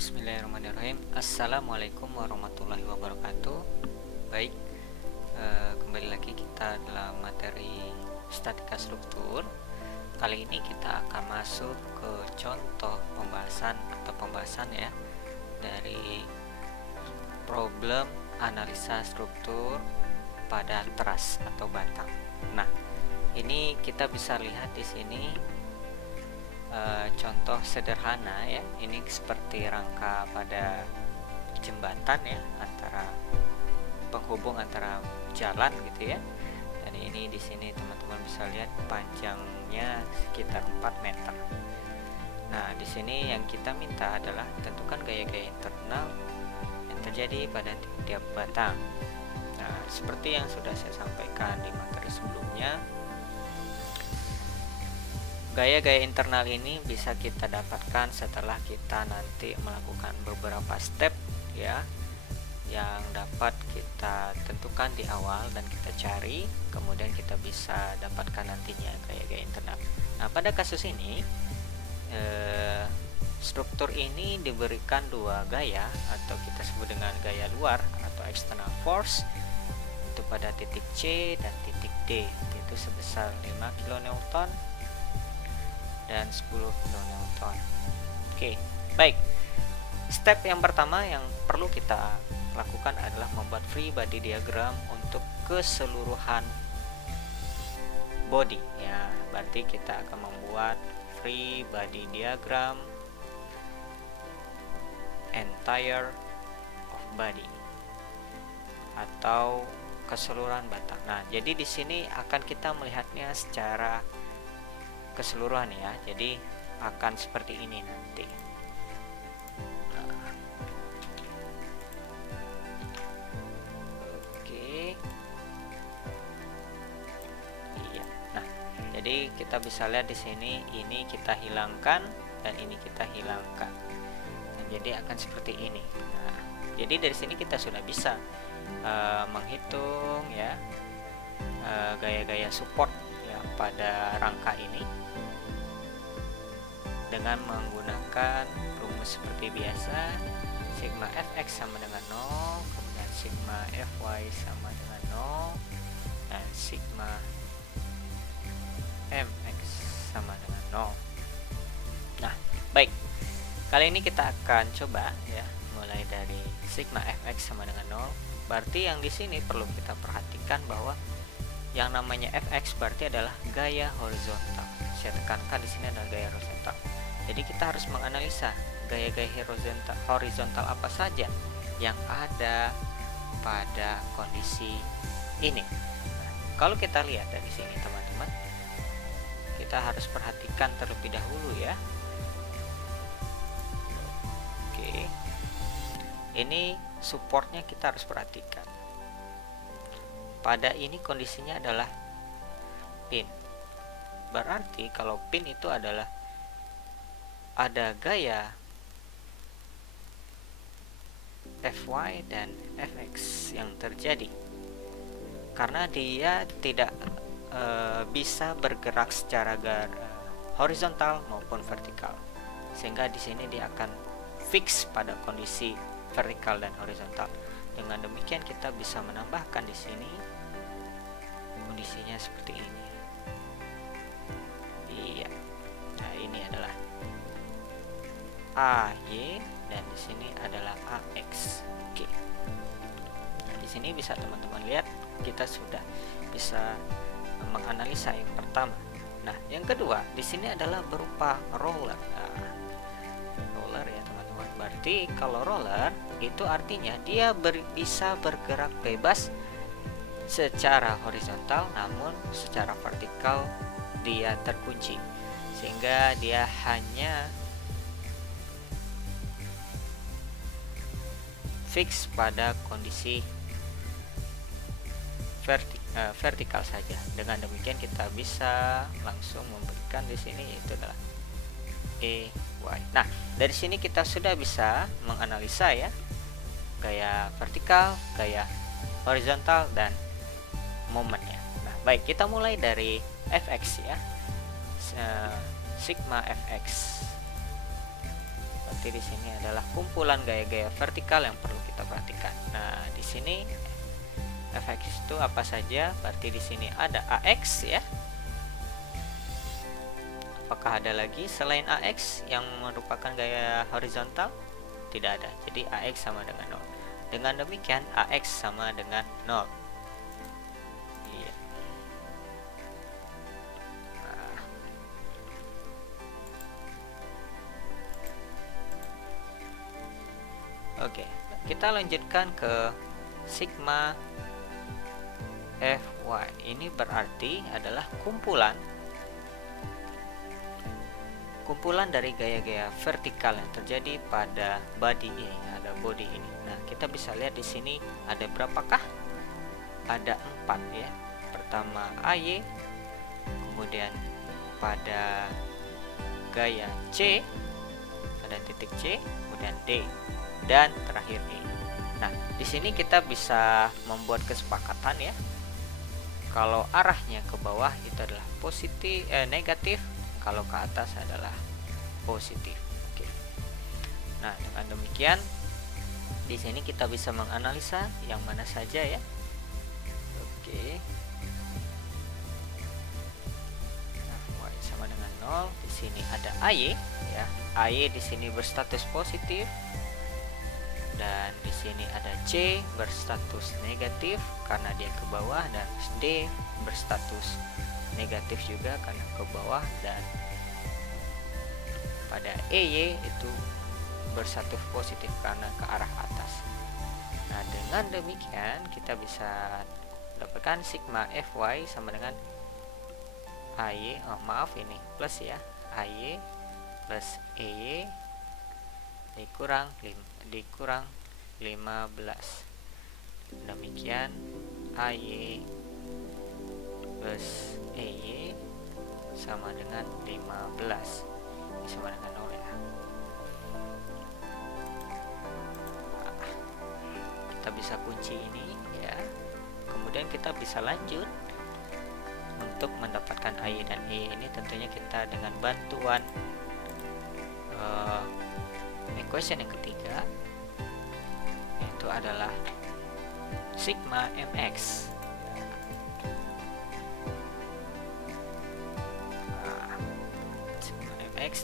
Bismillahirrahmanirrahim. Assalamualaikum warahmatullahi wabarakatuh. Baik, kembali lagi kita dalam materi statika struktur. Kali ini kita akan masuk ke contoh pembahasan ya dari problem analisa struktur pada teras atau batang. Nah, ini kita bisa lihat di sini contoh sederhana ya. Ini seperti rangka pada jembatan ya, antara penghubung antara jalan gitu ya. Dan ini di sini teman-teman bisa lihat panjangnya sekitar 4 meter. Nah, di sini yang kita minta adalah tentukan gaya-gaya internal yang terjadi pada tiap batang. Nah, seperti yang sudah saya sampaikan di materi sebelumnya, gaya-gaya internal ini bisa kita dapatkan setelah kita nanti melakukan beberapa step ya, yang dapat kita tentukan di awal dan kita cari, kemudian kita bisa dapatkan nantinya gaya-gaya internal. Nah, pada kasus ini struktur ini diberikan dua gaya, atau kita sebut dengan gaya luar atau external force, itu pada titik C dan titik D, itu sebesar 5 kN dan 10 kN. Oke, baik. Step yang pertama yang perlu kita lakukan adalah membuat free body diagram untuk keseluruhan body ya. Berarti kita akan membuat free body diagram entire of body atau keseluruhan batang. Nah, jadi di sini akan kita melihatnya secara keseluruhan ya, jadi akan seperti ini nanti. Oke, iya. Nah, jadi kita bisa lihat di sini, ini kita hilangkan dan ini kita hilangkan. Nah, jadi akan seperti ini. Nah, jadi dari sini kita sudah bisa menghitung ya gaya-gaya support ya pada rangka ini dengan menggunakan rumus seperti biasa, sigma fx sama dengan 0, kemudian sigma fy sama dengan 0, dan sigma mx sama dengan 0. Nah, baik, kali ini kita akan coba ya, mulai dari sigma fx sama dengan 0. Berarti yang di sini perlu kita perhatikan bahwa yang namanya fx berarti adalah gaya horizontal. Saya tekankan di sini adalah gaya horizontal. Jadi kita harus menganalisa gaya-gaya horizontal apa saja yang ada pada kondisi ini. Nah, kalau kita lihat dari sini teman-teman, kita harus perhatikan terlebih dahulu ya. Oke, ini supportnya kita harus perhatikan. Pada ini kondisinya adalah pin. Berarti kalau pin itu adalah ada gaya Fy dan Fx yang terjadi karena dia tidak bisa bergerak secara horizontal maupun vertikal, sehingga di sini dia akan fix pada kondisi vertikal dan horizontal. Dengan demikian kita bisa menambahkan di sini kondisinya seperti ini. Iya. Nah, ini adalah AY dan di sini adalah AX. Oke. Nah, di sini bisa teman-teman lihat kita sudah bisa menganalisa yang pertama. Nah, yang kedua di sini adalah berupa roller. Nah, roller ya teman-teman. Berarti kalau roller itu artinya dia bisa bergerak bebas secara horizontal, namun secara vertikal dia terkunci, sehingga dia hanya fix pada kondisi vertikal saja. Dengan demikian kita bisa langsung memberikan di sini yaitu adalah EY. Nah, dari sini kita sudah bisa menganalisa ya gaya vertikal, gaya horizontal, dan momennya. Nah, baik, kita mulai dari fx ya. Sigma fx berarti di sini adalah kumpulan gaya-gaya vertikal yang perlu kita perhatikan. Nah, di sini fx itu apa saja? Berarti di sini ada ax ya. Apakah ada lagi selain ax yang merupakan gaya horizontal? Tidak ada. Jadi ax sama dengan 0. Dengan demikian ax sama dengan 0. Iya. Nah. Oke, kita lanjutkan ke sigma fy. Ini berarti adalah kumpulan dari gaya-gaya vertikal yang terjadi pada body ini, ada body ini. Nah, kita bisa lihat di sini ada berapakah? Ada 4 ya. Pertama AY, kemudian pada gaya C ada titik C, kemudian D, dan terakhir E. Nah, di sini kita bisa membuat kesepakatan ya. Kalau arahnya ke bawah itu adalah negatif, kalau ke atas adalah positif. Oke. Nah, dengan demikian di sini kita bisa menganalisa yang mana saja ya. Oke. Nah, y sama dengan 0. Di sini ada AY ya. AY di sini berstatus positif. Dan di sini ada C berstatus negatif karena dia ke bawah, dan D berstatus negatif juga karena ke bawah, dan pada EY itu berstatus positif karena ke arah atas. Nah, dengan demikian kita bisa dapatkan sigma fy sama dengan AY, maaf ini plus ya, AY plus EY dikurang 15. Demikian AY plus EY sama dengan 15. Ini sama dengan 0 ya. Nah, kita bisa kunci ini ya. Kemudian kita bisa lanjut untuk mendapatkan AY dan EY ini. Tentunya kita dengan bantuan equation yang ketiga, yaitu adalah sigma mx.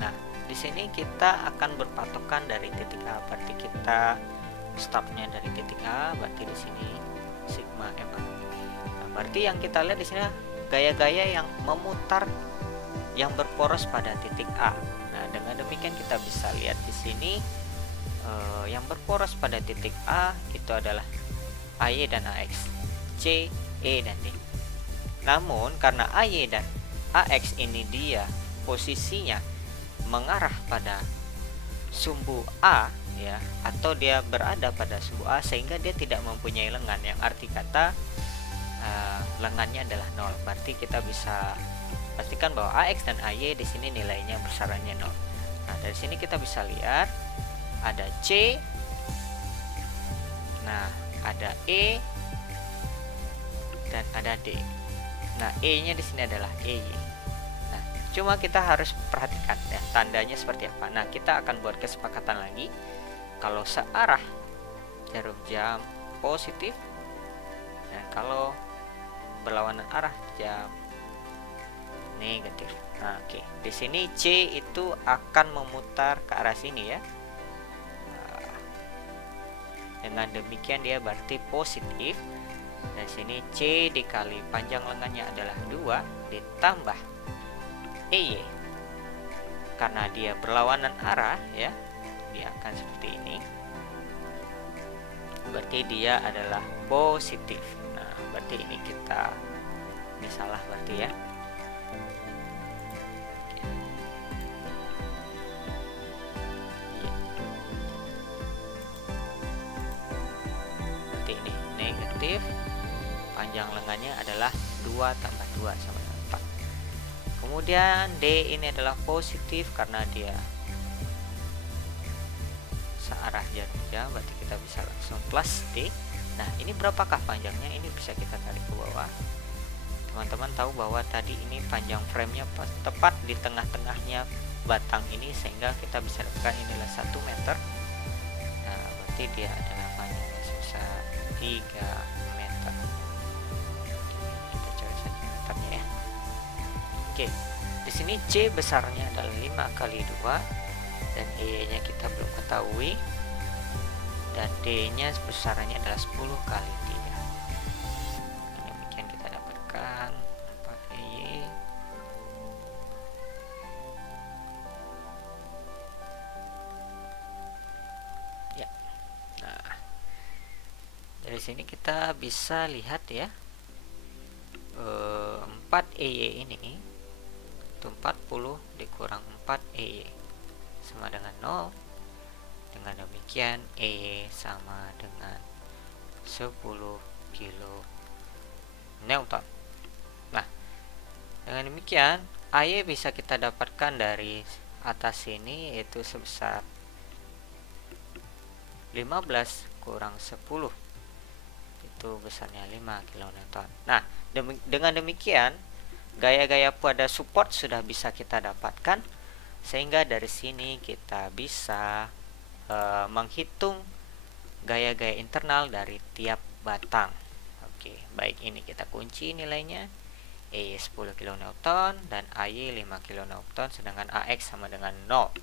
Nah, di sini kita akan berpatokan dari titik A. Berarti kita startnya dari titik A, berarti di sini sigma ma. Nah, berarti yang kita lihat di sini gaya-gaya yang memutar, yang berporos pada titik A. Nah, dengan demikian kita bisa lihat di sini yang berporos pada titik A itu adalah AY dan AX, C, E dan D. Namun karena AY dan AX ini dia posisinya mengarah pada sumbu A ya, atau dia berada pada sumbu A, sehingga dia tidak mempunyai lengan, yang arti kata lengannya adalah 0. Berarti kita bisa pastikan bahwa AX dan AY di sini nilainya besarannya 0. Nah, dari sini kita bisa lihat ada C, nah ada E dan ada D. Nah, E-nya di sini adalah EY. Nah, cuma kita harus perhatikan ya tandanya seperti apa. Nah, kita akan buat kesepakatan lagi. Kalau searah jarum jam positif, dan kalau berlawanan arah jam negatif. Nah, oke. Di sini C itu akan memutar ke arah sini ya. Nah, dengan demikian dia berarti positif. Dan sini C dikali panjang lengannya adalah 2 ditambah EY. Karena dia berlawanan arah ya, dia akan seperti ini. Berarti dia adalah positif. Nah, berarti ini salah berarti ya. Berarti ini negatif. Panjang lengannya adalah 2 tambah 2 sama dengan 4. Kemudian D ini adalah positif karena dia searah jarum jam, berarti kita bisa langsung plus D. Nah, ini berapakah panjangnya? Ini bisa kita tarik ke bawah. Teman-teman tahu bahwa tadi ini panjang framenya tepat di tengah-tengahnya batang ini sehingga kita bisa dapatkan inilah 1 meter. Nah, berarti dia adalah panjangnya sebesar 3 meter. Kita cari saja meternya ya. Oke, di sini C besarnya adalah 5 kali 2 dan E-nya kita belum ketahui, dan D-nya besarnya adalah 10 kali 3. Demikian kita dapatkan 4 EY. Ya. Nah, dari sini kita bisa lihat ya, 4 EY ini itu 40 dikurang 4 EY sama dengan 0. Dengan demikian E sama dengan 10 kilo Newton. Nah, dengan demikian AY bisa kita dapatkan dari atas sini, yaitu sebesar 15 kurang 10, itu besarnya 5 kN. Nah, dengan demikian gaya-gaya pada support sudah bisa kita dapatkan, sehingga dari sini kita bisa menghitung gaya-gaya internal dari tiap batang. Oke, baik, ini kita kunci nilainya. E 10 kN dan AY 5 kN, sedangkan AX sama dengan 0.